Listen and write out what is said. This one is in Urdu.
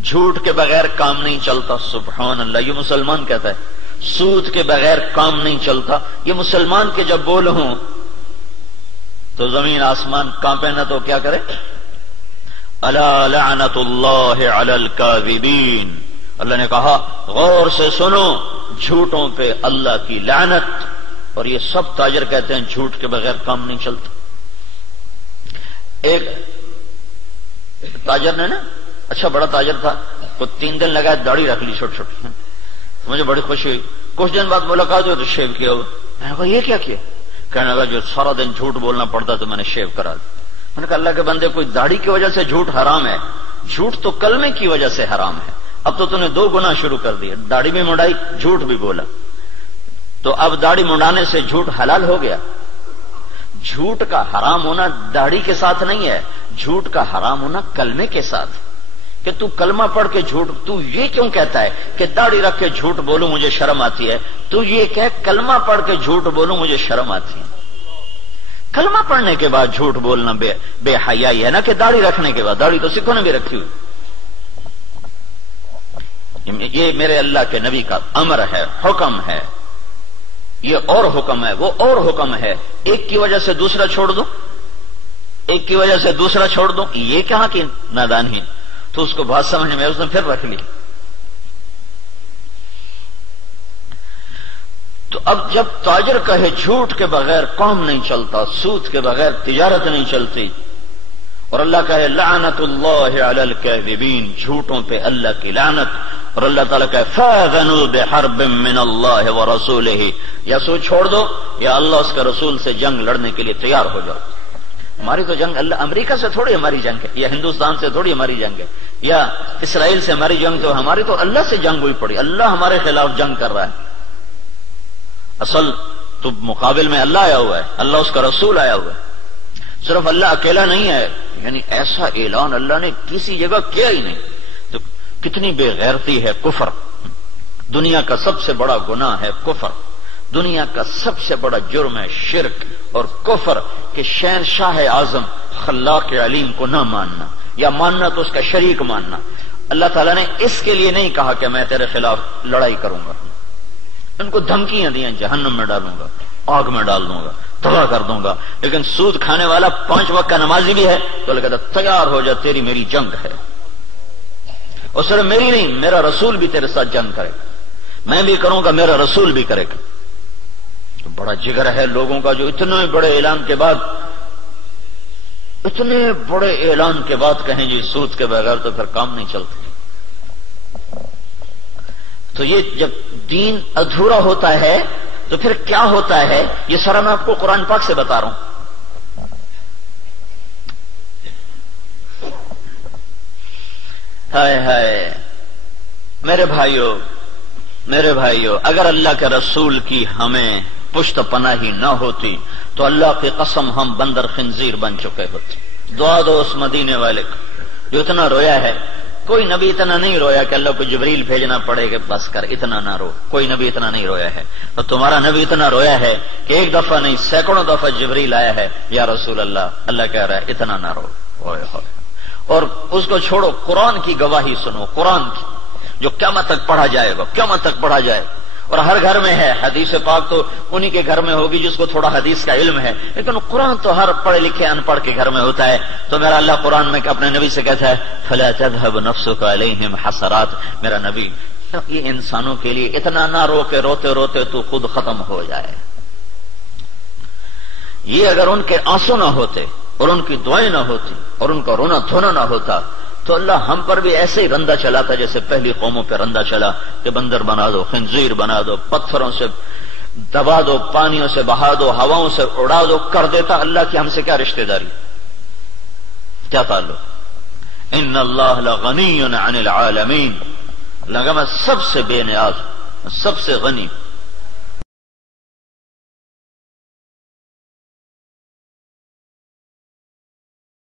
جھوٹ کے بغیر کام نہیں چلتا. سبحان اللہ، یہ مسلمان کہتا ہے سود کے بغیر کام نہیں چلتا. یہ مسلمان کے جب بول ہوں تو زمین آسمان کانپے نہ تو کیا کرے؟ الا لعنت اللہ علی الکاذبین. اللہ نے کہا غور سے سنو، جھوٹوں پہ اللہ کی لعنت. اور یہ سب تاجر کہتے ہیں جھوٹ کے بغیر کام نہیں چلتا. ایک تاجر نے نا، اچھا بڑا تاجر تھا، وہ 3 دن لگا داڑھی رکھ لی چھوٹی چھوٹی. مجھے بڑی خوشی ہوئی. کچھ دن بعد ملاقات ہوئی تو شیو کیا ہوا. میں نے کہا یہ کیا کیا؟ کہنے لگا جو سارا دن جھوٹ بولنا پڑتا تو میں نے شیو کرا دیا. میں نے کہا اللہ کے بندے، کوئی داڑھی کی وجہ سے جھوٹ حرام ہے؟ جھوٹ تو کلمے کی وجہ سے حرام ہے. اب تو نے 2 گناہ شروع کر دیے، داڑھی بھی منڈائی، جھوٹ بھی بولا. تو اب داڑھی منڈانے سے جھوٹ حلال ہو گیا. جھوٹ کا حرام ہونا داڑھی کے ساتھ نہیں ہے، جھوٹ کا حرام ہونا کلمے کے ساتھ. کہ تو کلمہ پڑھ کے جھوٹ، تو یہ کیوں کہتا ہے کہ داڑھی رکھ کے جھوٹ بولوں مجھے شرم آتی ہے؟ تو یہ کہ کلمہ پڑھ کے جھوٹ بولوں مجھے شرم آتی ہے. کلمہ پڑھنے کے بعد جھوٹ بولنا بے حیائی ہے نا کہ داڑھی رکھنے کے بعد. داڑھی تو سکھوں نے بھی رکھی ہوئی. یہ میرے اللہ کے نبی کا امر ہے، حکم ہے. یہ اور حکم ہے، وہ اور حکم ہے. ایک کی وجہ سے دوسرا چھوڑ دو، ایک کی وجہ سے دوسرا چھوڑ دو، یہ کہاں کی نادانی ہے؟ تو اس کو بات سمجھ میں اس نے پھر رکھ لی. تو اب جب تاجر کہے جھوٹ کے بغیر کام نہیں چلتا، سود کے بغیر تجارت نہیں چلتی، اور اللہ کہے لعنت اللہ علی الکاذبین، جھوٹوں پہ اللہ کی لعنت، اور اللہ تعالیٰ کہے فاذنوا بحرب من اللہ ورسولہ، یا سو چھوڑ دو یا اللہ اس کے رسول سے جنگ لڑنے کے لیے تیار ہو جاؤ. ہماری تو جنگ اللہ امریکہ سے تھوڑی ہماری جنگ ہے، یا ہندوستان سے تھوڑی ہماری جنگ ہے، یا اسرائیل سے ہماری جنگ. تو ہماری تو اللہ سے جنگ ہوئی پڑی. اللہ ہمارے خلاف جنگ کر رہا ہے. اصل تو مقابل میں اللہ آیا ہوا ہے، اللہ اس کا رسول آیا ہوا ہے. صرف اللہ اکیلا نہیں ہے، یعنی ایسا اعلان اللہ نے کسی جگہ کیا ہی نہیں. تو کتنی بے غیرتی ہے کفر. دنیا کا سب سے بڑا گناہ ہے کفر. دنیا کا سب سے بڑا جرم ہے شرک اور کفر، کہ شہنشاہ اعظم خلاق علیم کو نہ ماننا، یا ماننا تو اس کا شریک ماننا. اللہ تعالیٰ نے اس کے لیے نہیں کہا کہ میں تیرے خلاف لڑائی کروں گا. ان کو دھمکیاں دیں جہنم میں ڈالوں گا، آگ میں ڈال دوں گا، تباہ کر دوں گا. لیکن سود کھانے والا 5 وقت کا نمازی بھی ہے تو اللہ کہتا تیار ہو جا، تیری میری جنگ ہے. اور صرف میری نہیں، میرا رسول بھی تیرے ساتھ جنگ کرے گا. میں بھی کروں گا، میرا رسول بھی کرے گا. تو بڑا جگر ہے لوگوں کا جو اتنے بڑے اعلان کے بعد، اتنے بڑے اعلان کے بعد کہیں جی سود کے بغیر تو پھر کام نہیں چلتا. تو یہ جب دین ادھورا ہوتا ہے تو پھر کیا ہوتا ہے، یہ سارا میں آپ کو قرآن پاک سے بتا رہا ہوں. ہائے ہائے میرے بھائیو، اگر اللہ کے رسول کی ہمیں پشت پناہی نہ ہوتی تو اللہ کی قسم ہم بندر خنزیر بن چکے ہوتے. دعا دو اس مدینے والے کو جو اتنا رویا ہے. کوئی نبی اتنا نہیں رویا کہ اللہ کو جبریل بھیجنا پڑے کہ بس کر اتنا نہ رو. کوئی نبی اتنا نہیں رویا ہے. اور تمہارا نبی اتنا رویا ہے کہ ایک دفعہ نہیں سینکڑوں دفعہ جبریل آیا ہے، یا رسول اللہ، اللہ کہہ رہا ہے اتنا نہ رو. اور اس کو چھوڑو، قرآن کی گواہی سنو، قرآن کی جو قیامت تک پڑھا جائے گا، قیامت تک پڑھا جائے گا. اور ہر گھر میں ہے. حدیث پاک تو انہی کے گھر میں ہوگی جس کو تھوڑا حدیث کا علم ہے، لیکن قرآن تو ہر پڑھے لکھے ان پڑھ کے گھر میں ہوتا ہے. تو میرا اللہ قرآن میں اپنے نبی سے کہتا ہے فلا تذهب نفسك عليهم حسرات. میرا نبی یہ انسانوں کے لیے اتنا نہ رو کہ روتے روتے تو خود ختم ہو جائے. یہ اگر ان کے آنسو نہ ہوتے اور ان کی دعائیں نہ ہوتی اور ان کا رونا دھونا نہ ہوتا تو اللہ ہم پر بھی ایسے ہی رندہ چلاتا جیسے پہلی قوموں پہ رندہ چلا کہ بندر بنا دو، خنزیر بنا دو، پتھروں سے دبا دو، پانیوں سے بہا دو، ہواؤں سے اڑا دو. کر دیتا. اللہ کی ہم سے کیا رشتہ داری، کیا تعلق؟ ان اللہ لغنی عن العالمین. اللہ کا میں سب سے بے نیاز، سب سے غنی